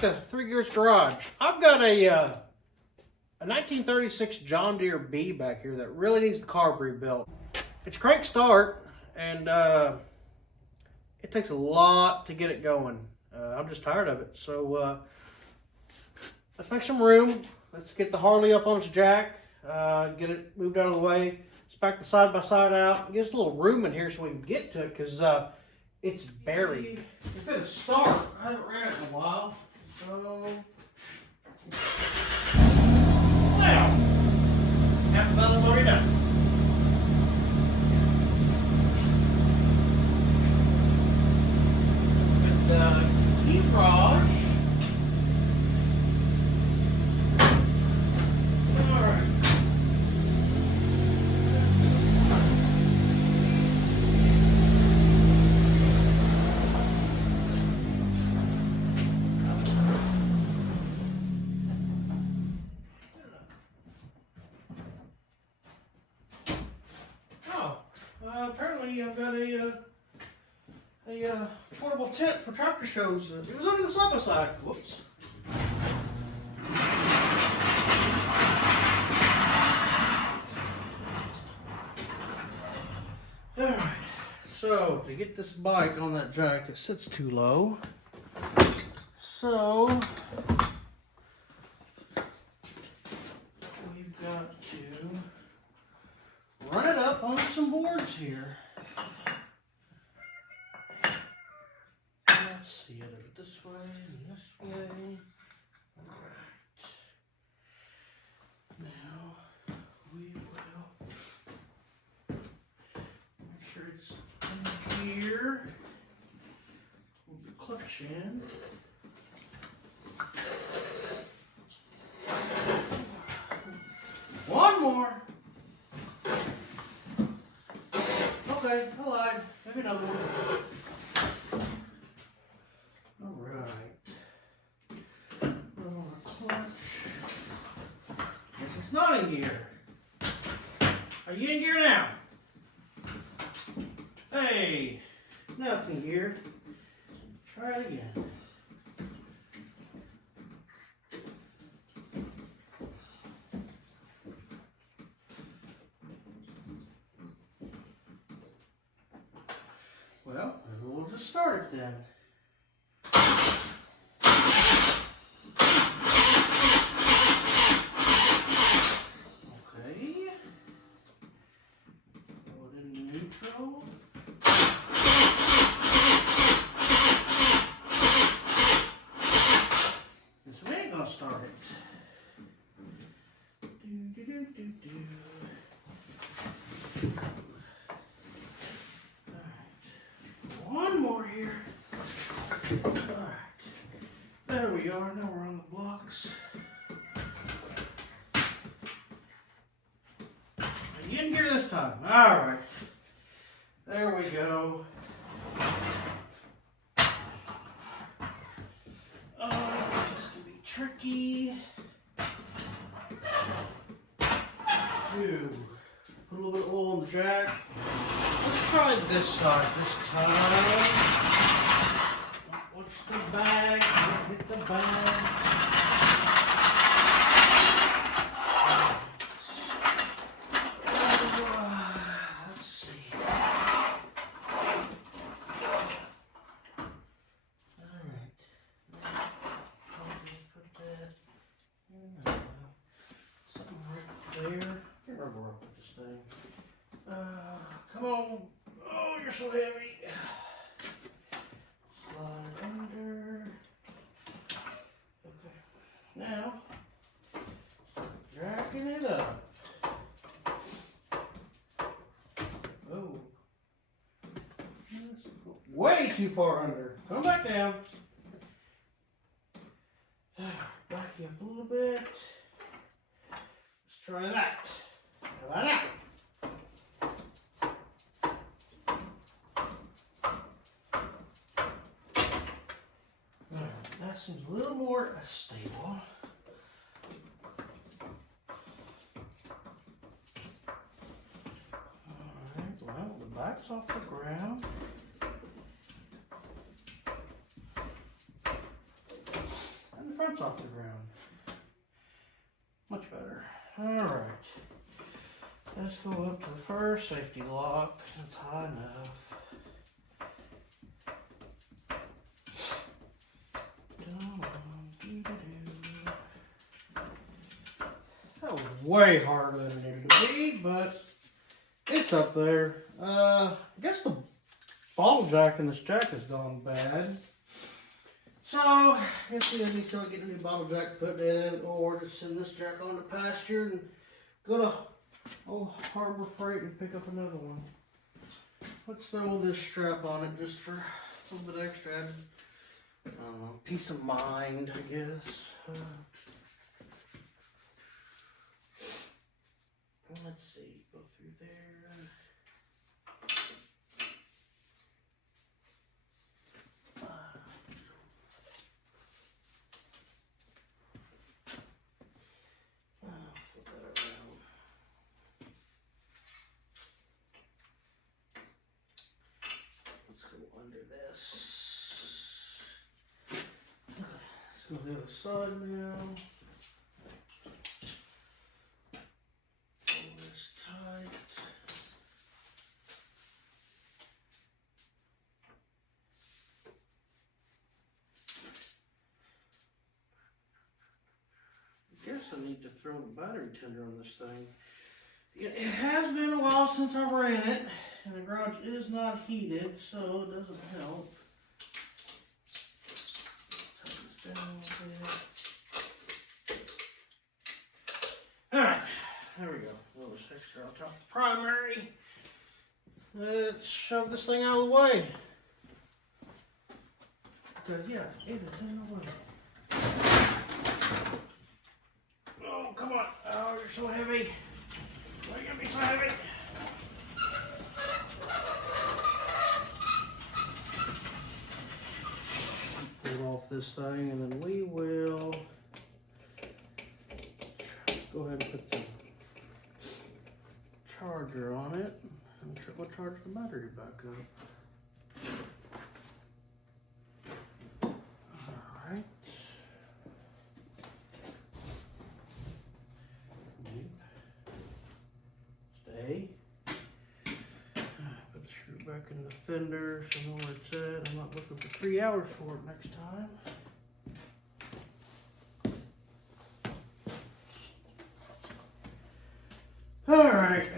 back to Three Gears Garage. I've got a 1936 John Deere B back here that really needs the carb rebuilt. It's crank start, and it takes a lot to get it going. I'm just tired of it. So let's make some room. Let's get the Harley up on its jack, get it moved out of the way. Let's back the side by side out. Get us a little room in here so we can get to it, because it's buried. If it'll start, I haven't ran it in a while. So, well, half the battle's already done. With the garage. All right. Apparently I've got a portable tent for tractor shows. It was under the side by side. Whoops. Alright, so to get this bike on that jack, it sits too low. So we've got to run it up on some boards here. Let's see it this way and this way. Alright. Now we will make sure it's in here. Move the clutch in. One more. Okay, I lied. Maybe another one. Alright. Put on a clutch. Guess it's not in gear. Are you in gear now? Hey! Now it's in gear. Try it again. Well, we'll just start it then. Okay. Put in neutral. This way ain't gonna start it. Do. One more here. Alright. There we are. Now we're on the blocks. You didn't hear this time. Alright. There we go. Oh, this can be tricky. Put a little bit of oil in the jack. Let's try this side this time. Watch the bag. Don't hit the bag. Let's see. Alright. Put that. Something right there. Here we work with this thing. Come on. Oh, you're so heavy. Slide under. Okay. Now, jacking it up. Oh. Way too far under. Come back down. Back you up a little bit. Let's try that. How about that? That seems a little more stable. Alright, well, the back's off the ground. front's off the ground. Much better. Alright. Let's go up to the first safety lock. That's high enough. That was way harder than it needed to be, but it's up there. I guess the bottle jack in this jack has gone bad. So, I guess we need to start getting a new bottle jack put in, or just send this jack on to pasture and go to old Harbor Freight and pick up another one. Let's throw this strap on it just for a little bit extra. I don't know, peace of mind, I guess. Let's see, go through there. Flip that around. Let's go under this. Okay, let's go to the other side now. Pull this tight. I guess I need to throw the battery tender on this thing. It has been a while since I ran it, and the garage is not heated, so it doesn't help. Tighten this down a bit. Alright, there we go. A little extra on top of the primary. Let's shove this thing out of the way. Because, yeah, it is in the way. Oh, come on. Oh, you're so heavy. Why are you going to be so heavy? Pull off this thing, and then we will go ahead and put the charger on it. And we'll charge the battery back up. Alright. Stay. Put the screw back in the fender so I know where it's at. I'm not looking for 3 hours for it next time. Alright,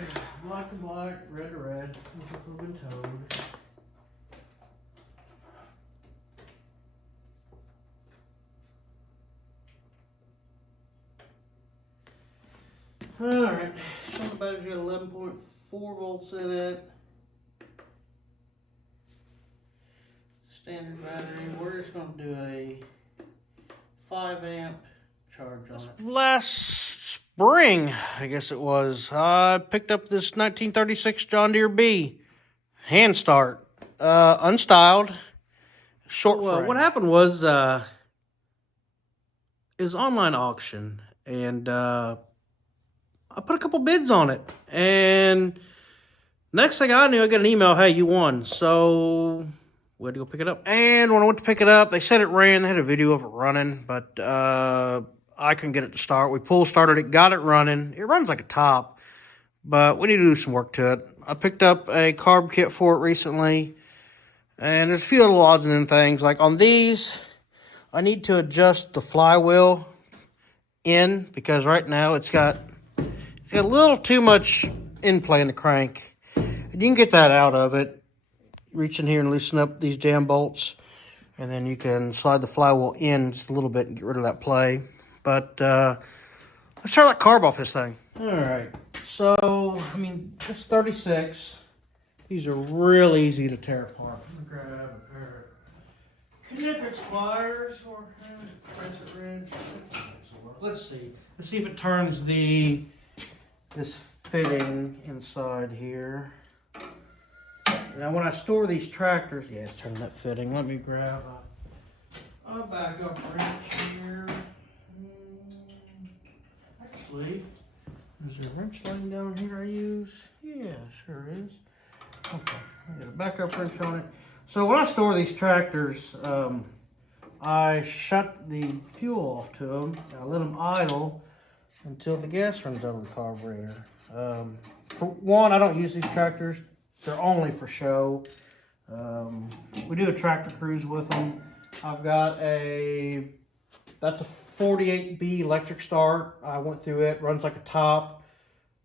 black to black, red to red, looks like we've been towed. Alright, so the battery's got 11.4 volts in it. Standard battery. We're just going to do a 5 amp charge on it. Last spring, I guess it was, I picked up this 1936 John Deere B. Hand start. Unstyled. Short frame. What happened was, it was online auction, and I put a couple bids on it, and next thing I knew, I got an email, hey, you won. So we had to go pick it up. And when I went to pick it up, they said it ran. They had a video of it running, but I couldn't get it to start. We started it, got it running. It runs like a top, but we need to do some work to it. I picked up a carb kit for it recently, and there's a few little odds and ends things. Like on these, I need to adjust the flywheel in, because right now it's got a little too much in play in the crank. And you can get that out of it. Reach in here and loosen up these jam bolts, and then you can slide the flywheel in just a little bit and get rid of that play. But let's try that carb off this thing. All right. So, I mean, this 36. These are real easy to tear apart. I'm going to grab a pair of Knippets pliers or crescent wrench. Let's see. Let's see if it turns this fitting inside here. Now, when I store these tractors, yeah, it's turning that fitting. Let me grab a backup wrench here. Actually, is there a wrench laying down here I use? Yeah, sure is. Okay, I got a backup wrench on it. So when I store these tractors, I shut the fuel off to them. I let them idle until the gas runs out of the carburetor. For one, I don't use these tractors. They're only for show. We do a tractor cruise with them. I've got that's a 48B electric start. I went through it, runs like a top.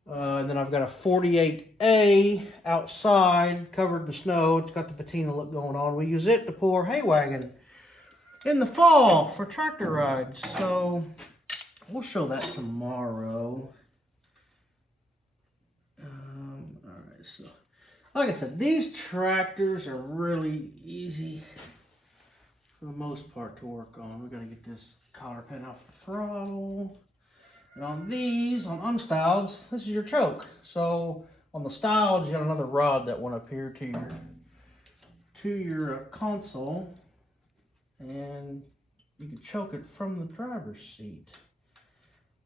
And then I've got a 48A outside, covered in snow. It's got the patina look going on. We use it to pull our hay wagon in the fall for tractor rides. So we'll show that tomorrow. All right, so like I said, these tractors are really easy for the most part to work on. We got to get this cotter pin off the throttle. And on these, on Unstyled, this is your choke. So on the Styled, you got another rod that went up here to your console, and you can choke it from the driver's seat.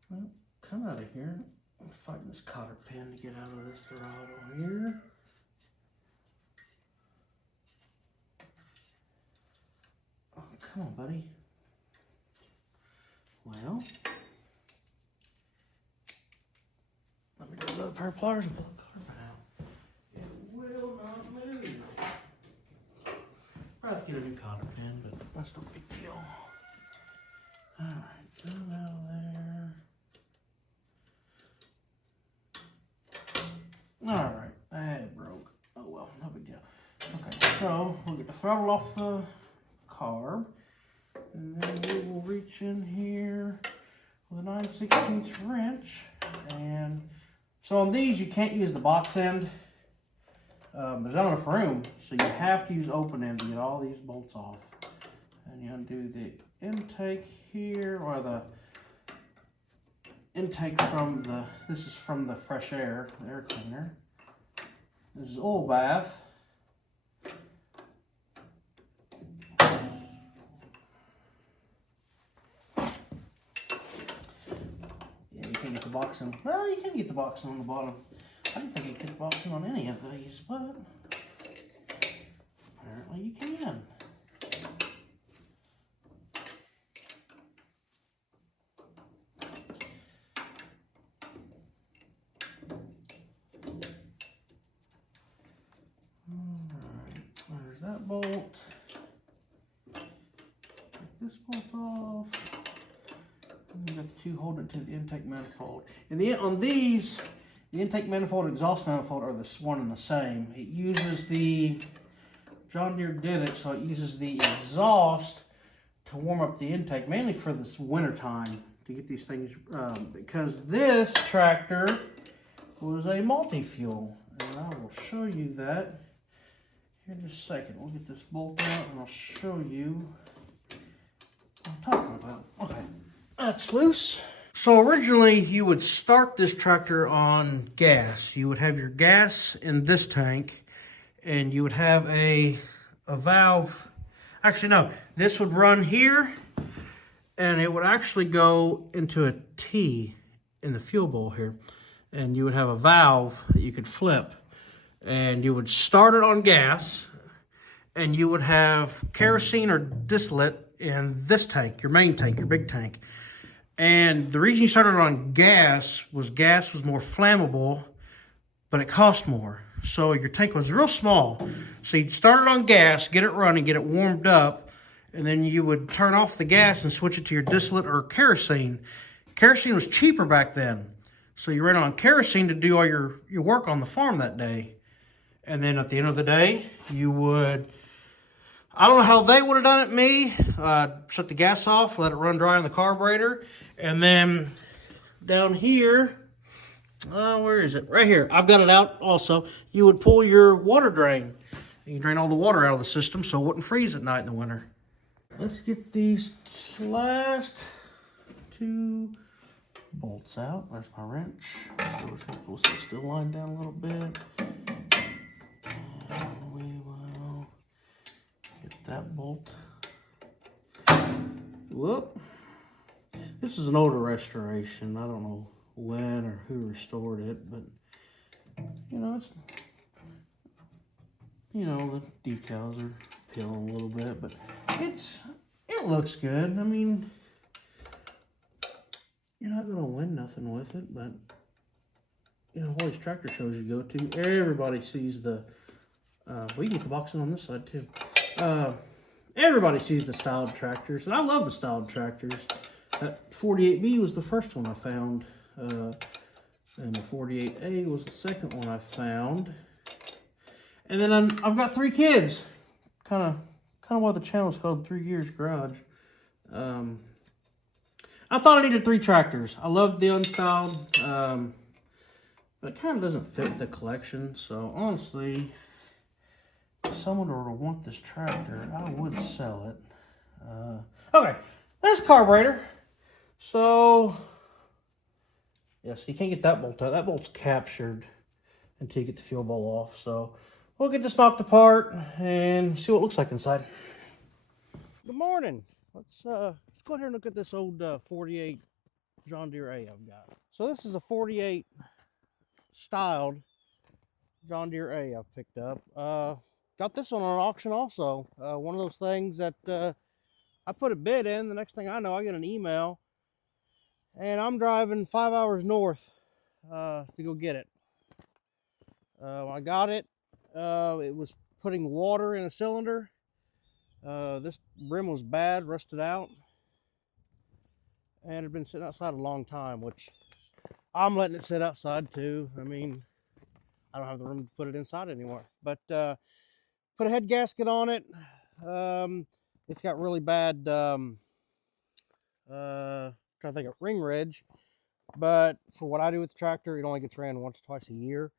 Well, come out of here. I'm fighting this cotter pin to get out of this throttle here. Oh, come on, buddy. Well, let me get another pair of pliers and pull the carpet out. It will not move. I'll have to get a new cotter pin, but that's no big deal. Alright, get it out of there. Alright, that broke. Oh well, no big deal. Okay, so we'll get the throttle off the carb, and then we will reach in here with a 9/16 wrench. And so on these, you can't use the box end. There's not enough room, so you have to use open end to get all these bolts off. And you undo the intake here, or the intake from this is from the fresh air, the air cleaner. This is oil bath. Yeah, you can get the box in. Well, you can get the box on the bottom. I didn't think you could box in on any of these, but apparently you can. Alright, there's that bolt. Take this bolt off. And you got the two holding it to the intake manifold. And on these, the intake manifold and exhaust manifold are one and the same. It uses John Deere did it, so it uses the exhaust to warm up the intake, mainly for this winter time, to get these things, because this tractor was a multi-fuel. And I will show you that here in just a second. We'll get this bolt out and I'll show you what I'm talking about. Okay, that's loose. So originally you would start this tractor on gas. You would have your gas in this tank, and you would have a valve. Actually, no, this would run here, and it would actually go into a T in the fuel bowl here. And you would have a valve that you could flip, and you would start it on gas, and you would have kerosene or distillate in this tank, your main tank, your big tank. And the reason you started on gas was more flammable, but it cost more. So your tank was real small. So you'd start it on gas, get it running, get it warmed up, and then you would turn off the gas and switch it to your distillate or kerosene. Kerosene was cheaper back then. So you ran on kerosene to do all your work on the farm that day. And then at the end of the day, you would, I don't know how they would have done it, me. Shut the gas off, let it run dry on the carburetor. And then down here, where is it? Right here. I've got it out also. You would pull your water drain. You drain all the water out of the system so it wouldn't freeze at night in the winter. Let's get these last two bolts out. There's my wrench. So we'll still line down a little bit. And we will get that bolt. Whoop. This is an older restoration. I don't know when or who restored it, but you know, the decals are peeling a little bit, but it It looks good. I mean, you're not gonna win nothing with it, but you know, all these tractor shows you go to, everybody sees the. We can get the box in on this side too. Everybody sees the styled tractors, and I love the styled tractors. That 48B was the first one I found, and the 48A was the second one I found. And then I've got 3 kids. Kind of why the channel's called 3 Gears Garage. I thought I needed 3 tractors. I love the Unstyled, but it kind of doesn't fit the collection. So honestly, if someone were to want this tractor, I would sell it. Okay, there's Carburetor. So, yes, you can't get that bolt out. That bolt's captured until you get the fuel bowl off. So, we'll get this knocked apart and see what it looks like inside. Good morning. Let's go ahead and look at this old 48 John Deere A I've got. So, this is a 48 styled John Deere A I've picked up. Got this one on auction also. One of those things that I put a bid in. The next thing I know, I get an email. And I'm driving 5 hours north to go get it. When I got it, it was putting water in a cylinder. This rim was bad, rusted out. And it had been sitting outside a long time, which I'm letting it sit outside too. I mean, I don't have the room to put it inside anymore. But put a head gasket on it. It's got really bad trying to think of ring ridge, but for what I do with the tractor, it only gets ran once or twice a year.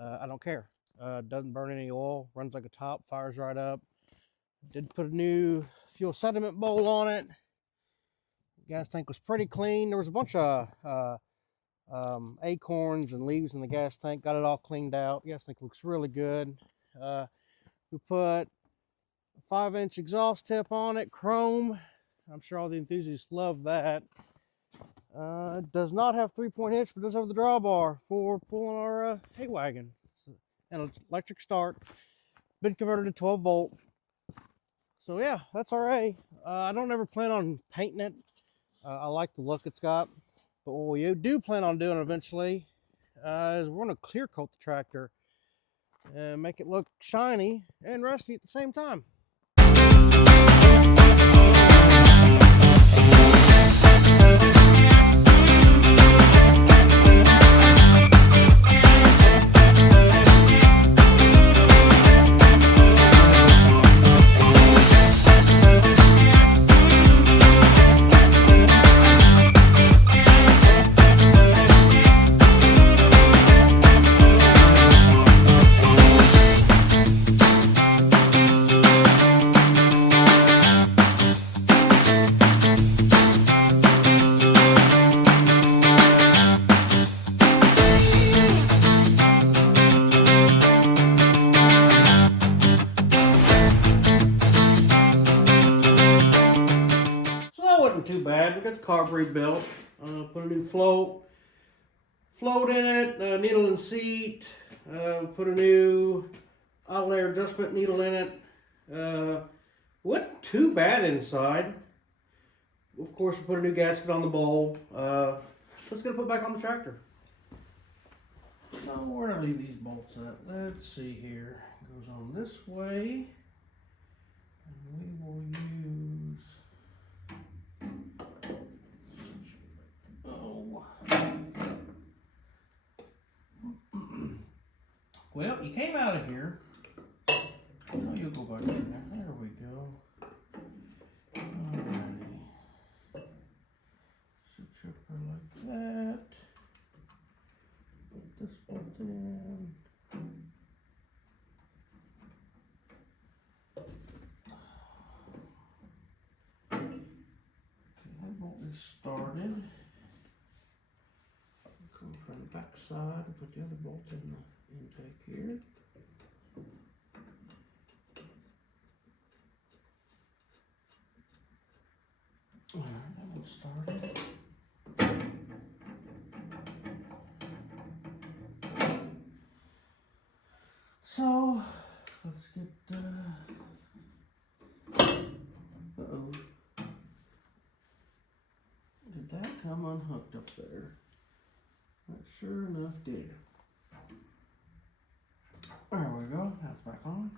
I don't care. Doesn't burn any oil, runs like a top, fires right up. Did put a new fuel sediment bowl on it. Gas tank was pretty clean. There was a bunch of acorns and leaves in the gas tank. Got it all cleaned out. Gas tank looks really good. We put a 5-inch exhaust tip on it, chrome. I'm sure all the enthusiasts love that. It does not have 3-point hitch, but does have the drawbar for pulling our hay wagon. And an electric start. Been converted to 12 volt. So yeah, that's RA. I don't ever plan on painting it. I like the look it's got. But what we do plan on doing eventually is we're going to clear coat the tractor and make it look shiny and rusty at the same time. Too bad. We got the carb rebuilt. Put a new float in it, needle and seat. Put a new auto layer adjustment needle in it. Wasn't too bad inside. Of course, we put a new gasket on the bowl. Let's get it put back on the tractor. So where did I leave these bolts at? Let's see here. It goes on this way, and we will use. Well, you came out of here. Oh, you'll go back in there. There we go. Alrighty. Switch over like that. Put this bolt in. Okay, that bolt is started. Go from the back side and put the other bolt in the intake here. Alright, that one started. So let's get uh-oh. come unhooked up there. That sure enough did. There we go, that's back on.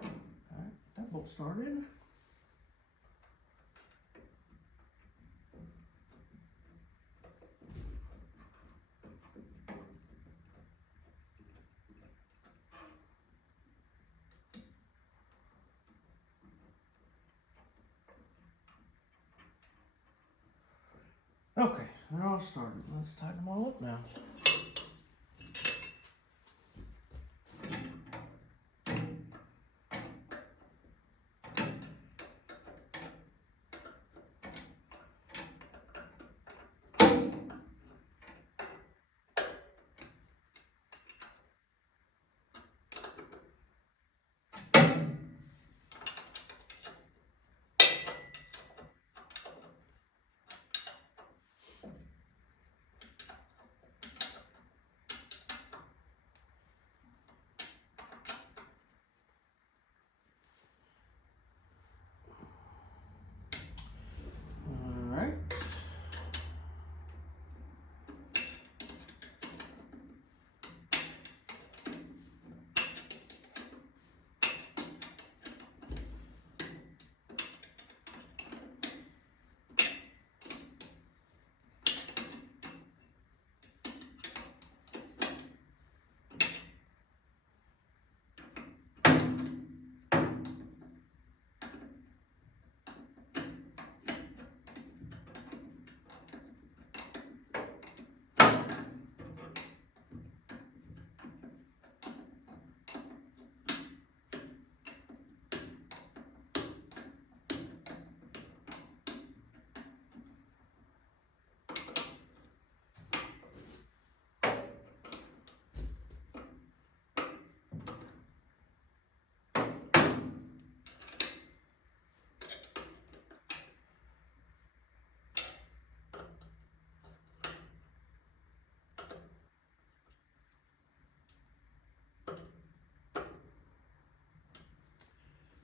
Alright, that bolt started. Okay, they're all started. Let's tighten them all up now.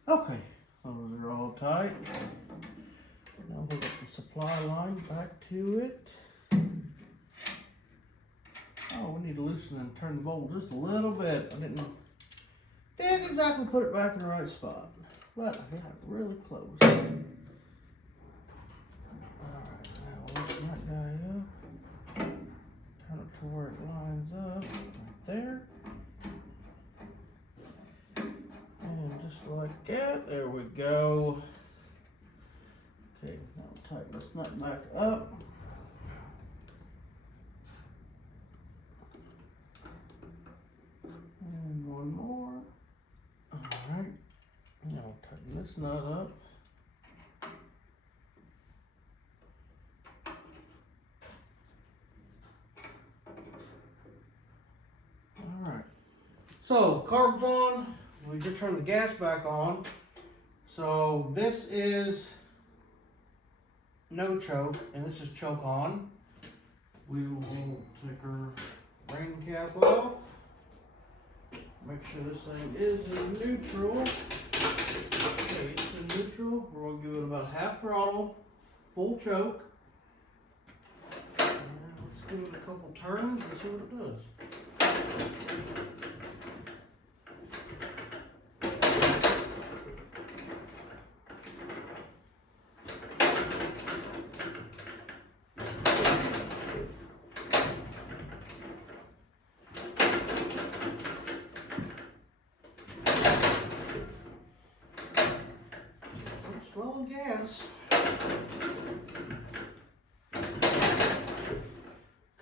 Okay, those are all tight. Now we'll get the supply line back to it. Oh, we need to loosen and turn the bolt just a little bit. I didn't exactly put it back in the right spot, but I got it really close. Alright, now loosen that guy up. Turn it to where it lines up, right there. And just like that, there we go. Okay, now tighten this nut back up. And one more. Alright, now tighten this nut up. Alright, so carb's on. We just turned the gas back on. So this is no choke, and this is choke on. We will take our rain cap off. Make sure this thing is in neutral. Okay, it's in neutral. We're going to give it about half throttle, full choke. And let's give it a couple turns and see what it does. Well, gas.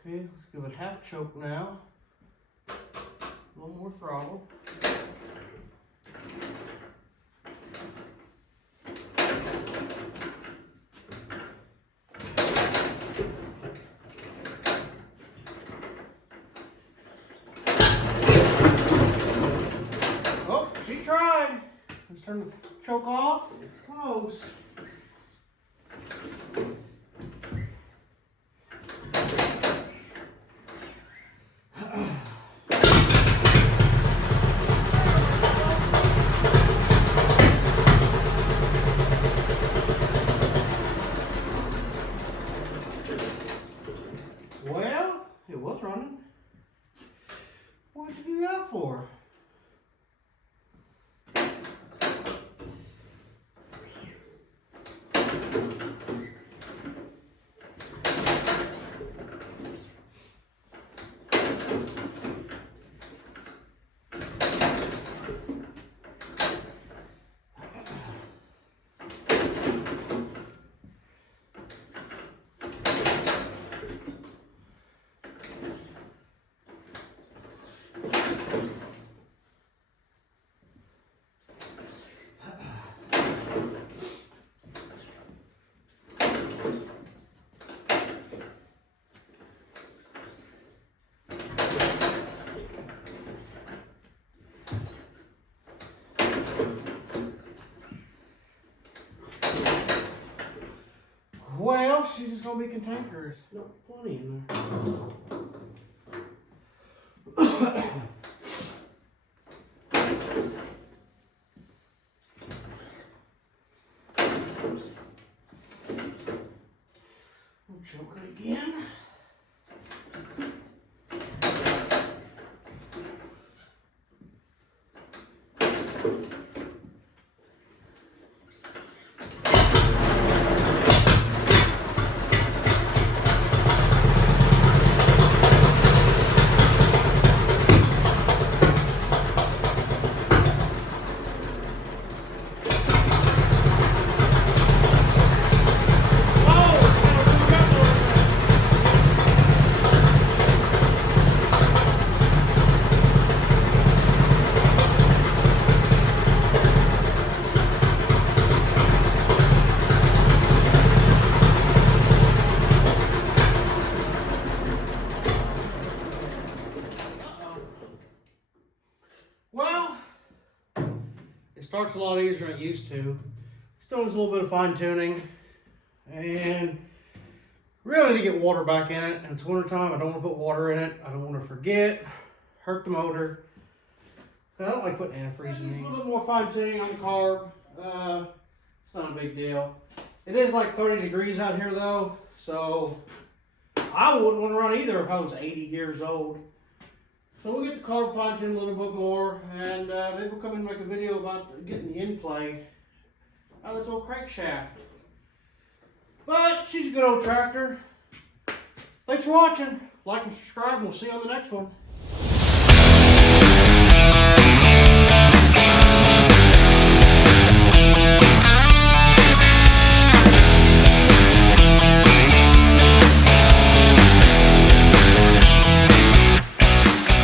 Okay, let's give it half choke now. A little more throttle. Oh, she tried. Let's turn the choke off. It's close. It was running. What did you do that for? Well, she's just gonna be cantankerous. No, plenty in there. I'll choke it again. Well, it starts a lot easier than it used to. Still needs a little bit of fine tuning, and really to get water back in it. And it's winter time. I don't want to put water in it. I don't want to forget, hurt the motor. I don't like putting antifreeze in. A little bit more fine tuning on the carb. It's not a big deal. It is like 30 degrees out here though, so I wouldn't want to run either if I was 80 years old. So we'll get the carb fine-tuned a little bit more, and maybe we'll come in and make a video about getting the in-play out of this old crankshaft. But she's a good old tractor. Thanks for watching. Like and subscribe, and we'll see you on the next one.